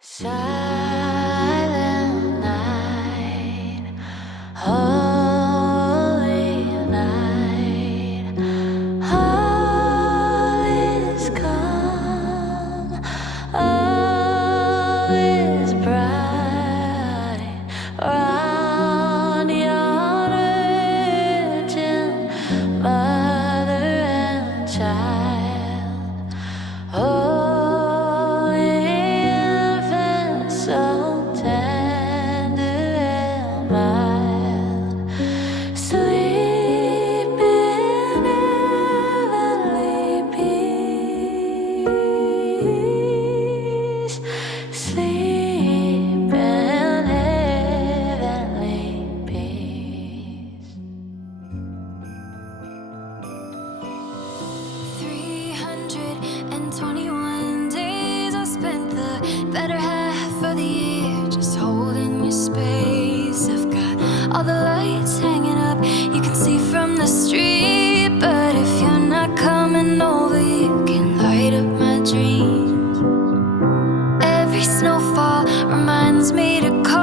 Silent night, holy night, all is calm, all is bright, round yon virgin mother and child. So tender and mild, sleep in heavenly peace, sleep in heavenly peace. 321 days I spent the better half of the year just holding your space. I've got all the lights hanging up you can see from the street, but if you're not coming over you can light up my dreams. Every snowfall reminds me to call